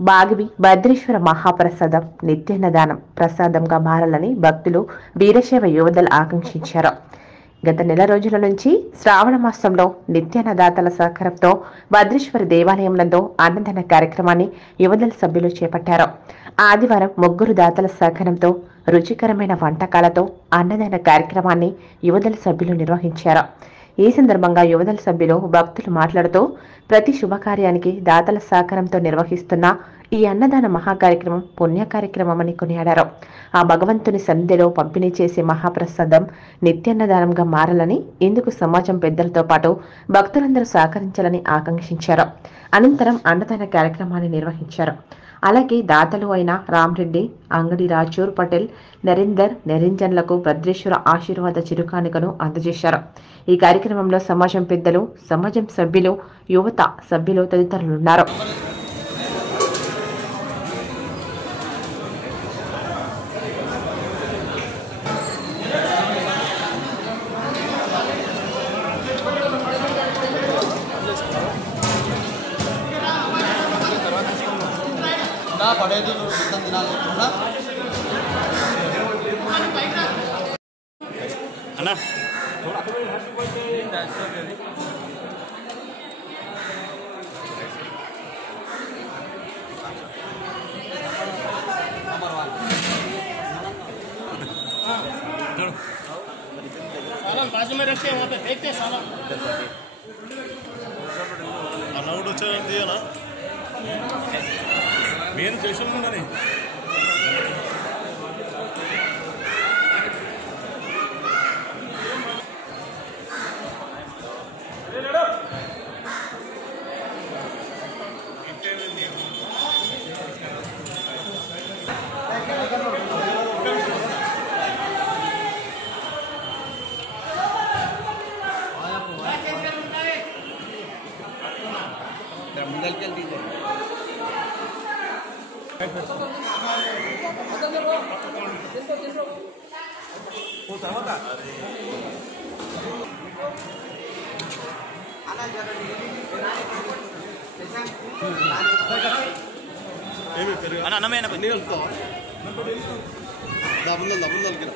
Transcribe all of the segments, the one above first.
బాగివి భద్రేశ్వర మహాప్రసాదం నిత్యాన్నదానం ప్రసాదంగా మారాలని భక్తులు వీరశైవ యువదలు ఆకాంక్షించారు. గత నెల రోజుల నుంచి శ్రావణ మాసంలో నిత్యాన్నదాతల సహకారంతో భద్రేశ్వర దేవాలయం నందు అన్నదాన కార్యక్రమాన్ని యువదల సభ్యులు చేపట్టారు. ఆదివారం ముగ్గురు దాతల సహకారంతో రుచికరమైన వంటకాలతో అన్నదాన కార్యక్రమాన్ని యువదల సభ్యులు నిర్వహించారు. ఈ సందర్భంగా యువదల సభ్యులు భక్తులు మాట్లాడుతూ ప్రతి శుభకార్యానికి దాతల సహకారంతో నిర్వహిస్తున్న ఈ అన్నదాన మహాకార్యక్రమం పుణ్య కార్యక్రమమని కొనియాడారు. ఆ భగవంతుని సన్నిధిలో పంపిణీ చేసే మహాప్రసాదం నిత్యాన్నదానంగా మారాలని, ఇందుకు సమాజం పెద్దలతో పాటు భక్తులందరూ సహకరించాలని ఆకాంక్షించారు. అనంతరం అన్నదాన కార్యక్రమాన్ని నిర్వహించారు. అలాగే దాతలు అయిన రామ్రెడ్డి, అంగడి రాజూర్ పటేల్, నరేందర్, నిరంజన్లకు భద్రేశ్వర ఆశీర్వాద చిరుకానుకను అందజేశారు. ఈ కార్యక్రమంలో సమాజం పెద్దలు, సమాజం సభ్యులు, యువత సభ్యులు తదితరులున్నారు. పడేది మొత్తం దినాలు లేకుండా అన్నా सालन बाजू में रखते हैं, वहाँ पे देखते हैं सालन अनाउड వచ్చేది అన్న मेन स्टेशन में नहीं मंडल के दीजिए అన్నమైన ముందలకి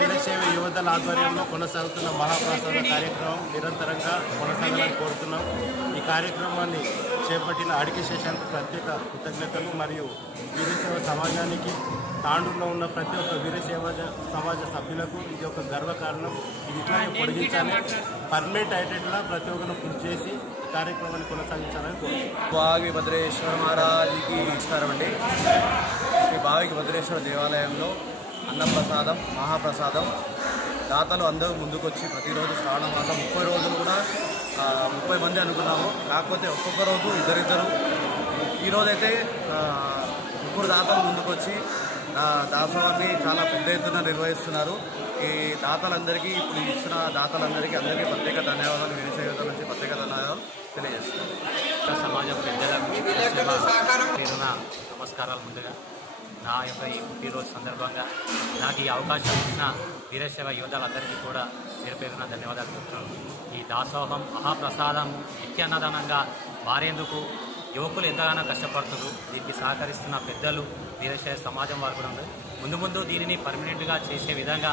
వీరశైవ యువదల ఆధ్వర్యంలో కొనసాగుతున్న మహాప్రసాద కార్యక్రమం నిరంతరంగా కొనసాగాలని కోరుతున్నాం. ఈ కార్యక్రమాన్ని చేపట్టిన అడికి శేషానికి ప్రత్యేక కృతజ్ఞతలు మరియు వీరశైవ సమాజానికి, తాండూరులో ఉన్న ప్రతి ఒక్క వీరశైవ సమాజ సభ్యులకు ఇది ఒక గర్వకారణం. ఇది ఇట్లాగే పొడిగించాలి, పర్మనెంట్ అయ్యేటట్లా ప్రతి ఒక్కరు కృషి చేసి కార్యక్రమాన్ని కొనసాగించాలని కోరుతున్నాం. బాగి భద్రేశ్వర మహారాజుకి నమస్కారం అండి. శ్రీ బాగి భద్రేశ్వర దేవాలయంలో అన్నప్రసాదం, మహాప్రసాదం దాతలు అందరూ ముందుకొచ్చి ప్రతిరోజు శ్రావణ మాసం 30 రోజులు కూడా 30 మంది అనుకున్నాము. కాకపోతే ఒక్కొక్క రోజు ఇద్దరిద్దరు. ఈరోజైతే 3 దాతలు ముందుకొచ్చి దాసోహాన్ని చాలా పెద్ద ఎత్తున నిర్వహిస్తున్నారు. ఈ దాతలందరికీ, ఇప్పుడు ఇస్తున్న దాతలందరికీ అందరికీ ప్రత్యేక ధన్యవాదాలు, వీరశైవ యువదల నుంచి ప్రత్యేక ధన్యవాదాలు తెలియజేస్తున్నాను. సమాజం పెద్దలకు నమస్కారాలు. ముందుగా నా యొక్క ఈ పుట్టినరోజు సందర్భంగా నాకు ఈ అవకాశం ఇచ్చిన వీరశైవ యోధులందరికీ కూడా పేరు పేరున ధన్యవాదాలు చెప్తున్నాను. ఈ దాసోహం మహాప్రసాదం నిత్యాన్నదానంగా మారేందుకు యువకులు ఎంతగానో కష్టపడుతున్నారు. దీనికి సహకరిస్తున్న పెద్దలు వీరశైవ సమాజం వారు కూడా ఉన్నారు. ముందు దీనిని పర్మనెంట్గా చేసే విధంగా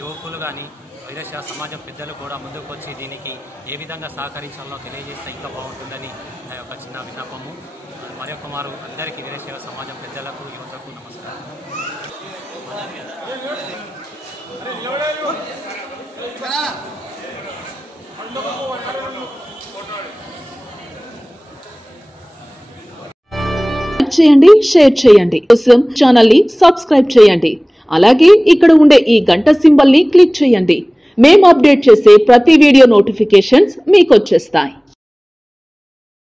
యువకులు కానీ వీరశైవ సమాజం పెద్దలు కూడా ముందుకు వచ్చి దీనికి ఏ విధంగా సహకరించాలో తెలియజేస్తే ఇంకా బాగుంటుందని నా యొక్క చిన్న విన్నపము. మరొక మారు అందరికీ వీరశైవ సమాజం పెద్దలకు యువతకు నమస్కారం. చేయండి, షేర్ చేయండి. కోసం ఛానల్ ని సబ్స్క్రైబ్ చేయండి. అలాగే ఇక్కడ ఉండే ఈ గంట సింబల్ ని క్లిక్ చేయండి. మేము అప్డేట్ చేసే ప్రతి వీడియో నోటిఫికేషన్స్ మీకు వచ్చేస్తాయి.